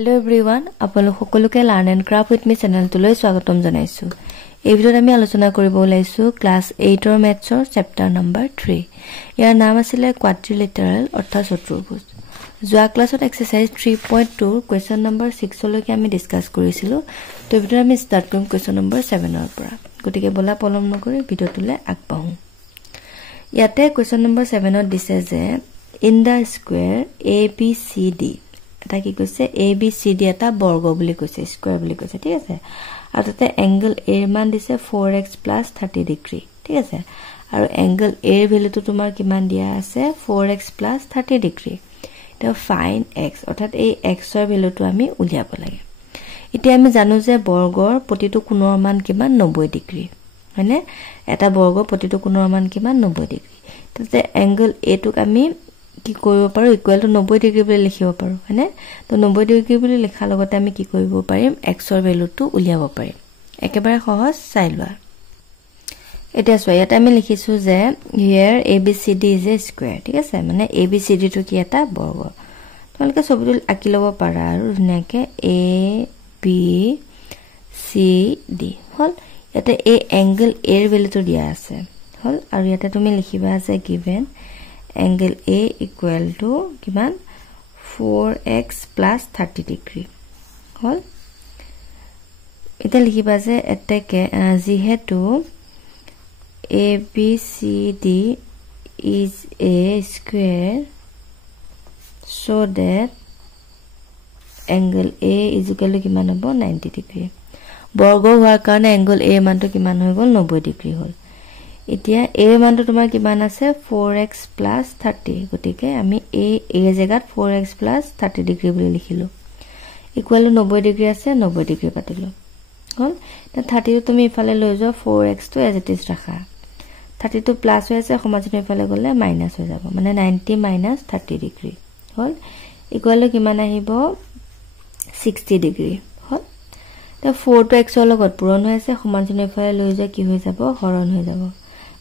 Hello everyone, আপোনালোক সকলোকে Learn and Craft with me channel তুলৈ স্বাগতম জনাইছো। এই ভিডিঅ'ত আমি আলোচনা কৰিব ওলাইছো ক্লাস 8 ৰ মেথছৰ চেপ্টাৰ নম্বৰ 3। ইয়াৰ নাম আছিল কোৱাড্ৰিলেটাৰেল অৰ্থাৎ চতুৰ্ভুজ। যোৱা ক্লাছত এক্সাৰসাইজ 3.2 কোৱেশ্চন নম্বৰ 6 লৈকে আমি ডিসকাস কৰিছিলো। তো ভিডিঅ' আমি ষ্টাৰ্ট কৰিম কোৱেশ্চন নম্বৰ 7 ৰ পৰা। গতিকে বলা পলম নকৰি ভিডিঅ'টোলৈ আগবাঢ়ো। ইয়াতে কোৱেশ্চন নম্বৰ 7 ত দিছে যে ইন দা স্কয়াৰ ABCD এটা কি কৈছে ABCD এটা বৰ্গ বুলি কৈছে স্কয়াৰ বুলি কৈছে ঠিক আছে আৰু তাতে এংগল A ৰ মান দিছে 4x + 30 ডিগ্ৰী ঠিক আছে আৰু এংগল A ৰ ভ্যালুটো তোমাৰ কিমান দিয়া আছে 4x + 30 ডিগ্ৰী তো ফাইন x অৰ্থাৎ এই x ৰ ভ্যালুটো আমি উলিয়াব লাগে এতিয়া আমি জানো যে বৰ্গৰ প্ৰতিটো কোণৰ মান কিমান 90 ডিগ্ৰী মানে এটা বৰ্গৰ প্ৰতিটো কোণৰ মান কিমান 90 ডিগ্ৰী তাতে এংগল A টোক আমি কি কৰিব পাৰো ইকুৱেল টু 90 ডিগ্ৰী বুলি লিখিব পাৰো হয়নে তো 90 ডিগ্ৰী বুলি লেখাৰ লগতে আমি কি কৰিব পাৰিম x ৰ ভ্যালুটো উলিয়াব পাৰিম একেবাৰে সহজ চাই লোৱা এটা সো ইয়াতে আমি লিখিছো যে here ABCD is a square ঠিক আছে মানে ABCD টো কি এটা বৰ্গ তোমালোকে ছবিটো আঁকি ল'ব পাৰা আৰু ধুনীয়াকে ABCD হল ইয়াতে এই এংগল A ৰ ভ্যালুটো দিয়া আছে হল আৰু ইয়াতে তুমি লিখিবা আছে given angle A equal to কিমান 4x + 30 ডিগ্ৰী হল এটা লিখিবা যে এতেকে যেহেতু ABCD is a square so that angle A is equal to কিমান হ'ব 90 ডিগ্ৰী বৰ্গ হোৱাৰ কাৰণে angle A মানটো কিমান হৈ গ'ল 90 ডিগ্ৰী হ'ল এতিয়া A মানটো তোমাৰ কিমান আছে 4x + 30 গতিকে আমি A জায়গাত 4x + 30 ডিগ্ৰী বুলি লিখিলো ইকুৱেল টু 90 ডিগ্ৰী আছে 90 ডিগ্ৰী পাতিলো হল তা 30 টো তুমি ইফালে লৈ যোৱা 4x টো এজ ইট ইজ ৰাখা 30 টো প্লাস হৈ আছে সমাজনে ইফালে গলে মাইনাস হৈ যাব মানে 90 - 30 ডিগ্ৰী হল ইকুৱেল টু কিমান আহিব 60 ডিগ্ৰী হল তা 4 টো x ৰ লগত পূৰণ হৈ আছে সমাজনে ইফালে লৈ যোৱা কি হৈ যাব হৰণ হৈ যাব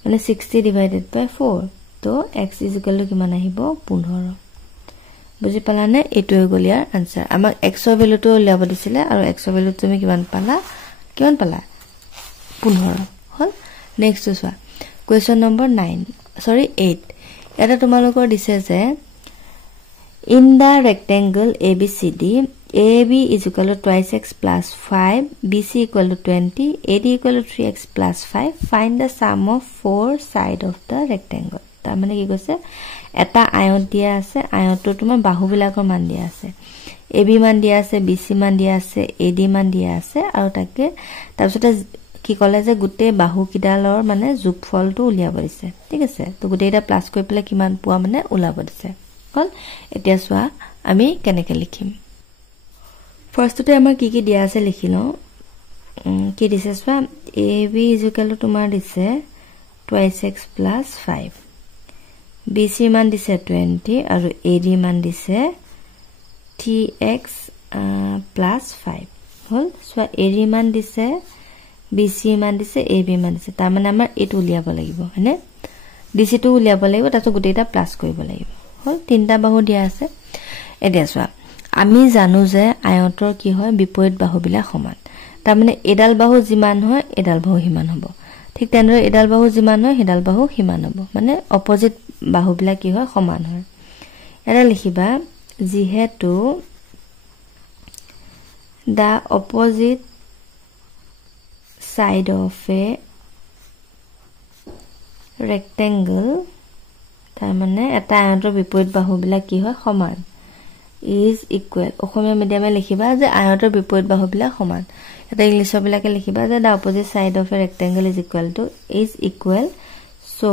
মানে 60 divided by 4 তো x is equal to কিমান আহিব 15 বুজি পালানে এটো হৈ গল ইয়াৰ আনসাৰ আমাক x ৰ ভ্যালুটো উলিয়াব দিছিলে আৰু x ৰ ভ্যালু তুমি কিমান পালা 15 হল নেক্সট চোৱা কোৱেশ্চন নম্বৰ 8 এটা তোমালোকৰ দিছে যে in the rectangle ABCD AB is equal to 2x plus 5 BC equal to 20 AD equal to 3x plus 5 find the sum of four side of the rectangle তাৰ মানে কি কৈছে এটা আয়ত দিয়া আছে আয়তটো তোমাৰ বাহুবিলাকৰ মান দিয়া আছে AB মান দিয়া আছে BC মান দিয়া আছে AD মান দিয়া আছে আৰু তাকে তাৰপিছত কি কলে যে গুটে বাহু কিডালৰ মানে যোগফলটো উলিয়াব দিছে ঠিক আছে তো গুটেটা প্লাস কৰি পেলে কিমান পোৱা মানে উলাব দিছে হল এতিয়া চোৱা আমি কেনেকৈ লিখিম ফাৰ্ষ্টতে আমাৰ কি কি দিয়া আছে লিখিলো কি দিছে চোৱা AB = তোমাৰ দিছে 2x + 5 BC মান দিছে 20 আৰু AD মান দিছে 3x + 5 হল চোৱা AD মান দিছে BC মান দিছে AB মান দিছে তাৰ মানে আমাৰ এটো উলিয়াব লাগিব হয়নে DC টো উলিয়াব লাগিব তাতো গুটেটা প্লাস কৰিব লাগিব হল তিনটা বাহু দিয়া আছে এতিয়া চোৱা আমি জানো যে আয়তৰ কি হয় বিপৰীত বাহুবিলাক সমান তাৰ মানে এডাল বাহু যিমান হয় এডাল বাহু সমান হ'ব ঠিক তেনেদৰে এডাল বাহু যিমান হয় হেডাল বাহু সমান হ'ব মানে অপোজিট বাহুবিলাক কি হয় সমান হয় এটা লিখিবা যেহেতু the opposite side of a rectangle তাৰ মানে এটা আয়তৰ বিপৰীত বাহুবিলাক কি হয় সমান is equal অসমীয়া মিডিয়ামে লিখিবা যে আয়তৰ বিপৰীত বাহুবিলাক সমান এটা ইংলিছৰ বিলাকে লিখিবা যে the opposite side of a rectangle is equal so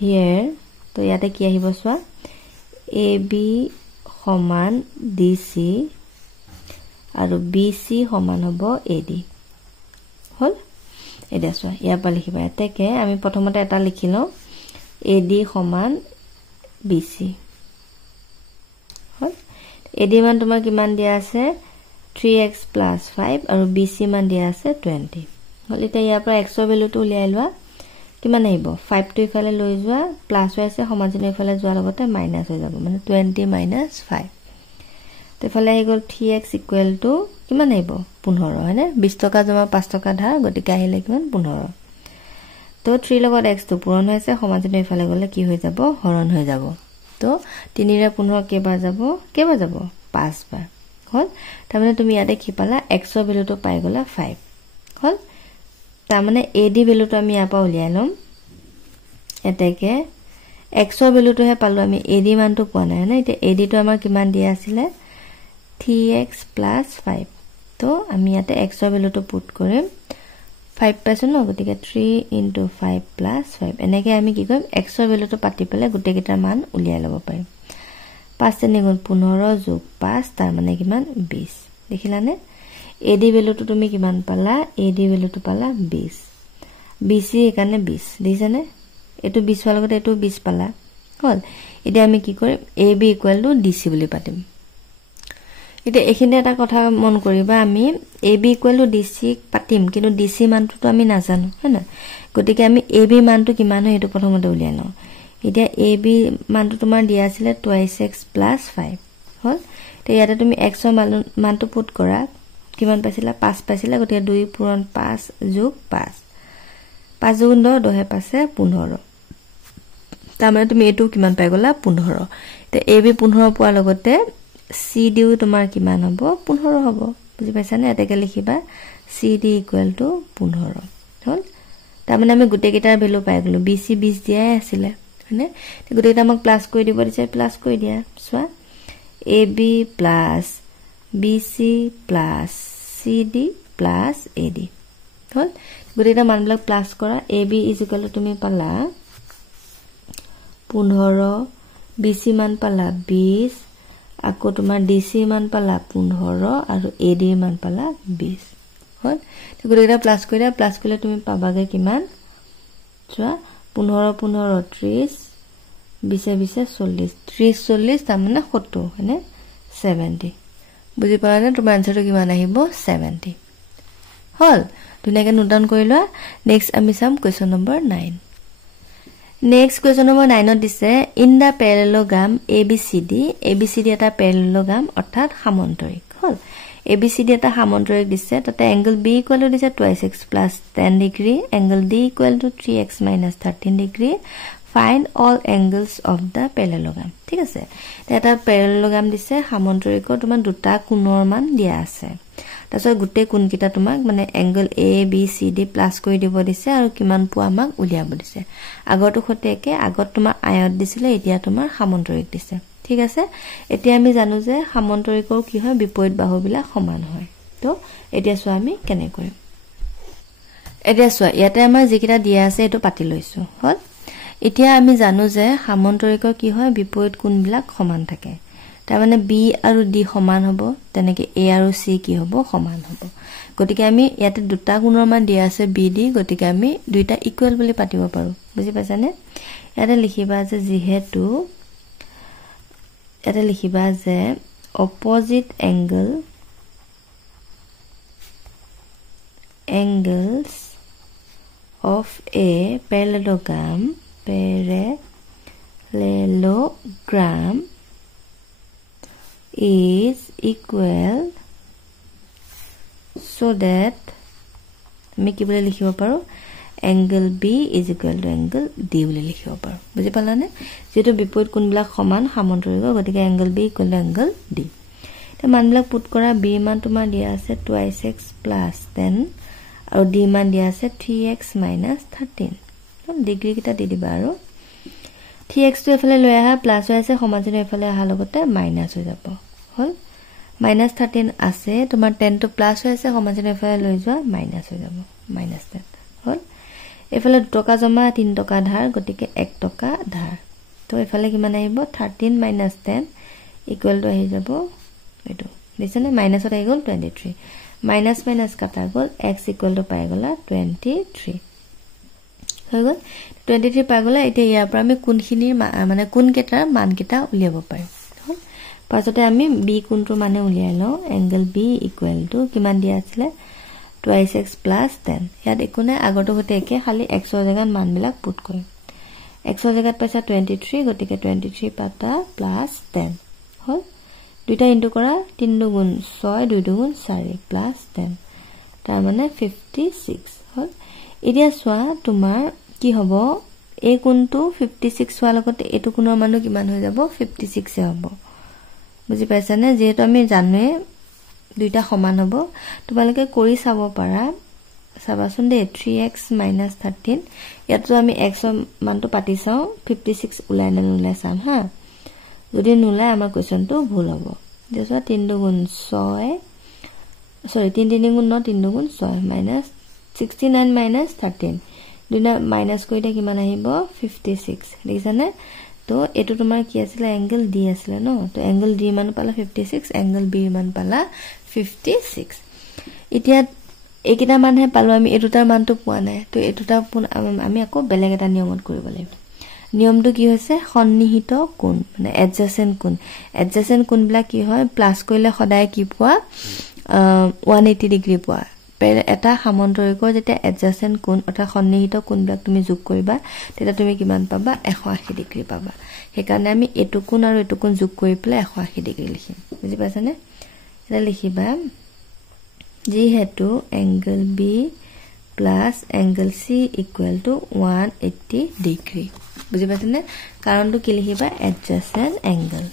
here তো ইয়াতে কি আহিব চোৱা AB সমান DC আৰু BC সমান হ'ব AD হল এটা চোৱা ইয়াৰ পৰা লিখিবা এতেকে আমি প্ৰথমতে এটা লিখিলো AD সমান BC হল AD মান তোমাৰ কিমান দিয়া আছে 3x + 5 আৰু BC মান দিয়া আছে 20 হল এটা ইয়াৰ পৰা x ৰ ভ্যালুটো উলিয়াই লোৱা কিমান আহিব 5 টো ইফালে লৈ যোৱা প্লাস হৈ আছে সমাজনে ইফালে যোৱাৰ লগতে মাইনাস হৈ যাব মানে 20 - 5 তেফালে আহি গল 3x = কিমান আহিব 15 হয়নে 20 টকা জমা 5 টকা ধাৰ গতিকে আহিলে কিমান 15 তো 3 লগত x তো পূৰণ হৈছে সমাজতে ইফালে গলে কি হৈ যাব হৰণ হৈ যাব তো 3 ৰে 15 কেবাৰ যাব 5 বাৰ হল তাৰ মানে তুমি ইয়াতে কি পালা x ৰ ভ্যালুটো পাই গলা 5 হল তাৰ মানে ad ভ্যালুটো আমি ইয়াৰ পৰা উলিয়াই লম এতেকে x ৰ ভ্যালুটোহে পালো আমি ad মানটো পোৱা নাই না এতিয়া ad টো আমাৰ কিমান দিয়া আছিল 3x + 5 তো আমি ইয়াতে x ৰ ভ্যালুটো পুট কৰিম 5 পাইছো ন গতিকে 3 * 5 + 5 এনেকে আমি কি কৰিম x ৰ ভ্যালুটো পাতি পেলে গুটে কিটা মান উলিয়াই লব পাৰিম 5 * 15 + 5 তাৰ মানে কিমান 20 দেখিলানে ad ভ্যালুটো তুমি কিমান পালা ad ভ্যালুটো পালা 20 bc একাৰণে 20 দিছানে এটো 20 হোৱাৰ লগতে এটো 20 পালা হল এতিয়া আমি কি কৰিম ab = dc বুলি পাতিম এতিয়া এখিনি এটা কথা মন কৰিবা আমি ab = dc পাতিম কিন্তু dc মানটো তো আমি নাজানো হয়না গতিকে আমি ab মানটো কিমান হয় এটো প্ৰথমতে উলিয়াই লওঁ এতিয়া ab মানটো তোমাৰ দিয়া আছিল 2x + 5 হল তে ইয়াতে তুমি x ৰ মানটো পুট কৰা কিমান পাইছিলা 5 পাইছিলা গতিকে 2 * 5 + 5 5 * 10 10 পাছে 15 তাৰ মানে তুমি এটো কিমান পাই গলা 15 তে ab 15 পোৱাৰ লগতে cd তোমাৰ কিমান হ'ব 15 হ'ব বুজি পাইছানে এটাকে লিখিবা cd = 15 হল তাৰ মানে আমি গুটে কিটাৰ ভ্যালু পাই গলো bc 20 দিয়াই আছিল হয়নে তে গুটে কিটা আমাক প্লাস কৰি দিব দিছে প্লাস কৰি দিয়া সোৱা ab + bc + cd + ad হল গুটে কিটা মানবিলাক প্লাস কৰা ab = তুমি পালা 15 bc মান পালা 20 আকৌ তোমাৰ dc মান পালা 15 আৰু ad মান পালা 20 হল তো গুটেটা প্লাস কৰিলে তুমি পাবাগে কিমান চোৱা 15 15 30 20 20 40 30 40 তাৰ মানে 70 হয়নে 70 বুজি পালানে তোমাৰ আনসাৰটো কিমান আহিব 70 হল ধুনিয়াকে নোট ডাউন কৰি লোৱা নেক্সট আমি চাম question number 9 Next question number 9 দিছে in the parallelogram ABCD এটা parallelogram অৰ্থাৎ সামন্তৰিক হল ABCD এটা সামন্তৰিক দিছে তাতে angle B = দিছে 2x + 10 degree angle D = 3x - 13 degree find all angles of the parallelogram ঠিক আছে এটা parallelogram দিছে সামন্তৰিকৰ তোমাৰ দুটা কোণৰ মান দিয়া আছে তাছত গুটে কোণ কিটা তোমাক মানে angle A B C D plus কৰি দিব দিছে আৰু কিমান পোৱা আমাক উলিয়াব দিছে আগৰটো খতেকে আগত তোমাৰ আয়ত দিছিলে এতিয়া তোমাৰ সামন্তৰিক দিছে ঠিক আছে এতিয়া আমি জানো যে সামন্তৰিকৰ কি হয় বিপৰীত বাহুবিলাক সমান হয় তো এতিয়া সোৱা আমি কেনে কৰিম এতিয়া সোৱা ইয়াতে আমাৰ যিকিটা দিয়া আছে এটো পাতি লৈছো হল এতিয়া আমি জানো যে সামন্তৰিকৰ কি হয় বিপৰীত কোণবিলাক সমান থাকে তাৰ মানে b আৰু d সমান হ'ব তেনেকে a আৰু c কি হ'ব সমান হ'ব গতিকে আমি ইয়াতে দুটা কোণৰ মান দিয়া আছে bd গতিকে আমি দুইটা ইকুৱেল বুলি পাতিব পাৰো বুজি পাইছানে ইয়াতে লিখিবা যে যেহেতু ইয়াতে লিখিবা যে opposite angles of a parallelogram is equal so that আমি কি বলে লিখিব পাৰো angle B is equal to angle D বলে লিখিব পাৰো বুজি পালানে যেটো বিপৰীত কোণবিলাক সমান সামন্তৰিক গতিকে angle B equal to angle D তে মানবিলাক পুট কৰা B মান তোমাৰ দিয়া আছে 2x + 10 আৰু D মান দিয়া আছে 3x - 13 ডিগ্ৰী কিটা দি দিবা আৰু 3x টো এফালে লৈ আহা প্লাস হৈ আছে সমাজনে এফালে আহা লগতে মাইনাস হৈ যাব হল -13 আছে তোমাৰ 10 টো প্লাস হৈ আছে সমাজনে এফালে লৈ যোৱা মাইনাস হৈ যাব -10 হল এফালে 2 টকা জমা 3 টকা ধাৰ গতিকে 1 টকা ধাৰ তো এফালে কিমান আহিব 13 - 10 ইকুৱেল টু আহি যাব এটো দিছনে মাইনাসত আহি গল 23 মাইনাস মাইনাস কাটা গল x ইকুৱেল টু পাই গলা 23 হৈ গল 23 পাই গলা এতিয়া ইয়াৰ পৰা আমি কোনখিনিৰ মানে কোন কেটাৰ মান কিটা উলিয়াব পাৰিম হল পাছতে আমি b কোনটো মানে উলিয়াই লও angle b ইকুৱেল টু কিমান দিয়া আছিল 2x + 10 ইয়াত একো নাই আগৰটো হতে একে খালি x ৰ জাগাত মানবিলাক পুট কৰিম x ৰ জাগাত পাইছা 23 গতিকে 23 পাতা + 10 হল দুইটা ইনটু কৰা 3 দুগুণ 6 2 দুগুণ 4 প্লাস 10 তাৰ মানে 56 হল এতিয়া সোৱা তোমাৰ কি হ'ব এই কোণটো 56 হোৱাৰ লগতে এটো কোণৰ মানটো কিমান হৈ যাব 56 এ হ'ব বুজি পাইছানে যেহেতু আমি জানোৱে দুইটা সমান হ'ব তোমালোকে কৰি চাব পাৰা চাবাচোন দে 3x - 13 ইয়াতো আমি x ৰ মানটো পাতি চাও 56 উলাই না নুলাই চাম হা যদি নুলাই আমাৰ কোৱেশ্চনটো ভুল হ'ব যেসা 3 দুগুণ 6 সৰি 3 3 গুণ 9 3 দুগুণ 6 minus 69 minus 13 দুইনা মাইনাস কৰিলে কিমান আহিব 56 দেখিছানে তো এটো তোমাৰ কি আছিল এংগল ডি আছিল ন তো এংগল ডি মান পালা 56 এংগল বি মান পালা 56 এতিয়া এইকিটা মানহে পালো আমি এটোটাৰ মানটো পোৱা নাই তো এটোটা আমি আকৌ বেলেগ এটা নিয়মত কৰিব লাগিব নিয়মটো কি হৈছে সন্নিহিত কোণ মানে এডজেসেন্ট কোণ বিলাক কি হয় প্লাস কৰিলে সদায় কি পোৱা 180 ডিগ্ৰী পোৱা এটা সমান্তৰিকৰ যেতিয়া এডজেসেন্ট কোণ অথবা সন্নিহিত কোণবিলাক তুমি যোগ কৰিবা তেতিয়া তুমি কিমান পাবা 180 ডিগ্ৰী পাবা হেকাৰণে আমি এটো কোণ আৰু এটো কোণ যোগ কৰি পেলাই 180 ডিগ্ৰী লিখিম বুজি পাইছানে এটা লিখিবা যেহেতু angle B plus angle C equal to 180 degree বুজি পাইছানে কাৰণটো কি লিখিবা adjacent angle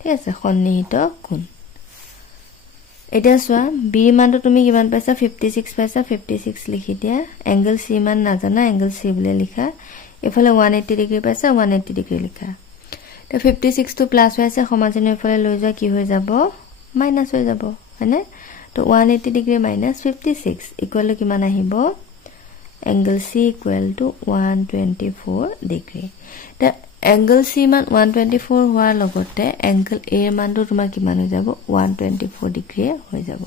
ঠিক আছে সন্নিহিত কোণ এটা সোৱা B মানটো তুমি কিমান পাইছা 56 পাইছা 56 লিখি দিয়া angle C মান নাজানা angle C বুলি লিখা এফালে 180 ডিগ্ৰী পাইছা 180 ডিগ্ৰী লিখা তো 56 টু প্লাস হৈ আছে সমাজনে এফালে লৈ যা কি হৈ যাব মাইনাস হৈ যাব হয়নে তো 180 ডিগ্ৰী মাইনাস 56 ইকুৱেল টু কিমান আহিব angle C equal to 124 degree তো angle C মান 124 হোৱাৰ লগতে angle A মানটো তোমাৰ কিমান হৈ যাব 124 ডিগ্ৰী হৈ যাব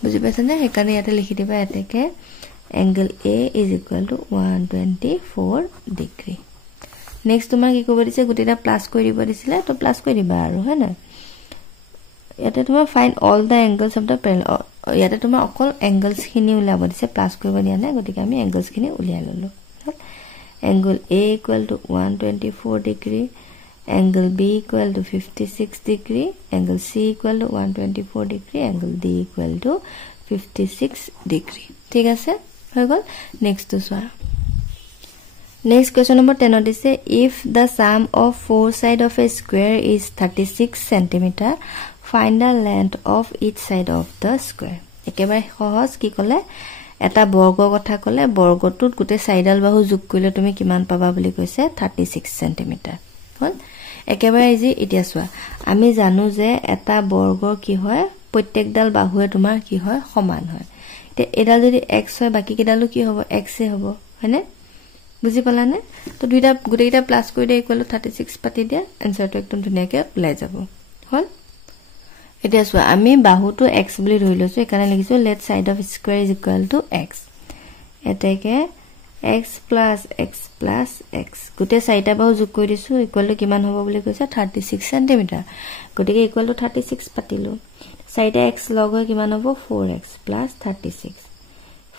বুজি পাইছানে হেকাৰণে ইয়াতে লিখি দিবা এতেকে angle A is equal to 124 degree next তোমাক কি কৰিব দিছে গুটেটা প্লাস কৰি দিব দিছিলে তো প্লাস কৰি দিবা আৰু হয় না ইয়াতে তোমাৰ find all the angles of the parallel ইয়াতে তোমাৰ অকল angles খিনি উলাব দিছে প্লাস কৰিব দিয়া নাই গতিকে আমি angles খিনি উলিয়াই ললো angle A equal to 124 degree angle B equal to 56 degree angle C equal to 124 degree angle D equal to 56 degree ঠিক আছে next to soa next question number 10 is if the sum of four sides of a square is 36 cm find the length of each side of the square একেবাৰে সহজ কি কলে এটা বৰ্গ কথা কলে বৰ্গটোত গুটে সাইডাল বাহু যোগ কৰিলে তুমি কিমান পাবা বুলি কৈছে 36 cm হল একেবাৰে ইজি এতিয়া সোৱা আমি জানো যে এটা বৰ্গ কি হয় প্ৰত্যেকডাল বাহুৱে তোমাৰ কি হয় সমান হয় তে এডাল যদি x হয় বাকি কিডালও কি হ'ব x এ হ'ব হয়নে বুজি পালানে তো দুইটা গুটেইটা প্লাস কৰি দে ইকুৱেল 36 পাতি দিয়া আনসাৰটো একদম ধুনিয়াকে ওলাই যাব হল এতিয়া সোৱা আমি বাহুটো x বুলি ধৰি লৈছো একাৰণে লিখিছো left side of square is equal to x এতেকে x plus x গুটে চাৰিটা বাহু যোগ কৰি দিছো ইকুৱেল টু কিমান হ'ব বুলি কৈছে 36 cm গতিকে ইকুৱেল টু 36 পাতিলো সাইডে x লগ হৈ কিমান হ'ব 4x plus 36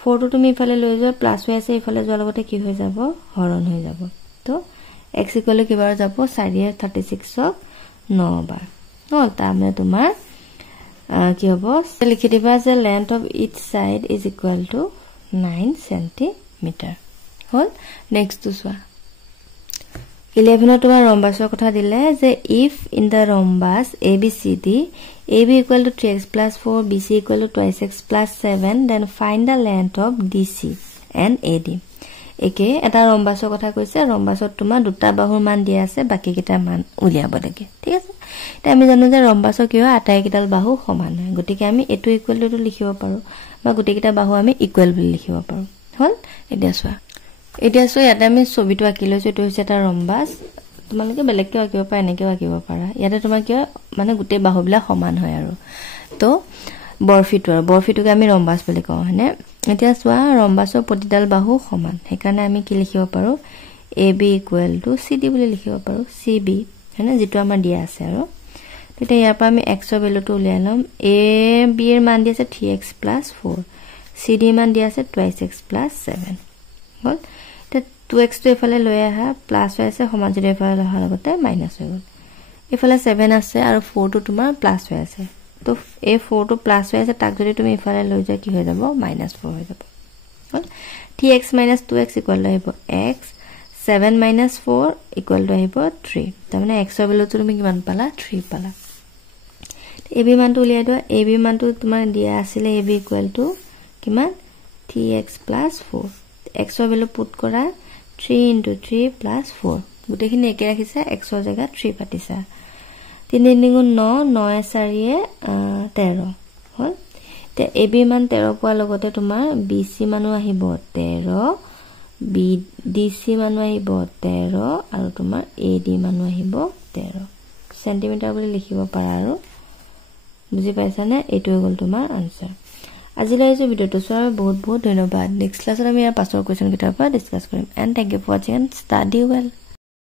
4 টো তুমি ইফালে লৈ যোৱা প্লাস হৈ আছে ইফালে যোৱাৰ লগতে কি হৈ যাব হৰণ হৈ যাব তো x ইকুৱেল কিবাৰ যাব 4 36 ক 9 বাৰ হল তাৰমানে তোমাৰ কি হ'ব লিখি দিবা যে length of each side is equal to 9 cm hall next to সোৱা 11 তোমাৰ ৰম্বাসৰ কথা দিলে যে if in the rhombus ABCD AB equal to 3x plus 4 BC equal to 2x plus 7 then find the length of DC and AD একে এটা ৰম্বাসৰ কথা কৈছে ৰম্বাসত তোমাৰ দুটা বাহুৰ মান দিয়া আছে বাকি কিটা মান উলিয়াব লাগে ঠিক আছে তে আমি জানো যে ৰম্বাসৰ কি হয় আটাই কিটাল বাহু সমান হয় গতিকে আমি এটো ইকুৱেল টু লিখিব পাৰো বা গুটেই কিটা বাহু আমি ইকুৱেল বুলি লিখিব পাৰো হল এতিয়া সোৱা ইয়াতে আমি ছবিটো আঁকি লৈছো এটো হৈছে এটা ৰম্বাস তোমালোকে বেলেগকে আঁকিব পাৰা এনেকে আঁকিব পাৰা ইয়াতে তোমাৰ কি মানে গুটেই বাহুবিলাক সমান হয় আৰু তো বৰফিটোকে আমি ৰম্বাস বুলি কওঁ হয়নে এতিয়া সোৱা ৰম্বাসৰ প্ৰতিডাল বাহু সমান হেকাৰণে আমি কি লিখিব পাৰো AB equal to CD বুলি লিখিব পাৰো CB হয়নে যেটো আমাৰ দিয়া আছে আৰু তেতিয়া ইয়াৰ পৰা আমি x ৰ ভ্যালুটো উলিয়াই লম AB এৰ মান দি আছে 3x plus 4 CD মান দিয়া আছে 2x plus 7 হল তে 2x to এফালে লৈ আহা প্লাস হৈ আছে সমান যদি এফালে অহাৰ লগতে মাইনাস হৈ গল এফালে 7 আছে আৰু 4 টো তোমাৰ প্লাস হৈ আছে তো এই 4 টো প্লাস হৈ আছে তাক যদি তুমি এফালে লৈ যা কি হৈ যাব -4 হৈ যাব হল 3x - 2x = আহিব x 7 - 4 = আহিব 3 তাৰ মানে x ৰ ভ্যালুটো তুমি কিমান পালা 3 পালা ab মানটো উলিয়াই দিও ab মানটো তোমাৰ দিয়া আছিল ab = কিমান 3x + 4 x ৰ ভ্যালু পুট কৰা 3 * 3 + 4 গুটেখিনি একে ৰাখিছা x ৰ জায়গা 3 পাতিছা 3 × 9 9 4 13 হল তে ab মান 13 পোৱা লগতে তোমাৰ bc মানো আহিব 13 bdc মানো আহিব 13 আৰু তোমাৰ ad মানো আহিব 13 সেন্টিমিটাৰ বুলি লিখিব পাৰা আৰু বুজি পাইছানে এটো হৈ গল তোমাৰ আনসাৰ আজিলৈ এই ভিডিওটো চোৱাৰ বহুত বহুত ধন্যবাদ নেক্সট ক্লাছত আমি ইয়াৰ পাছৰ কোৱেশ্চন কিটাৰ পৰা ডিসকাস কৰিম and thank you for watching and study well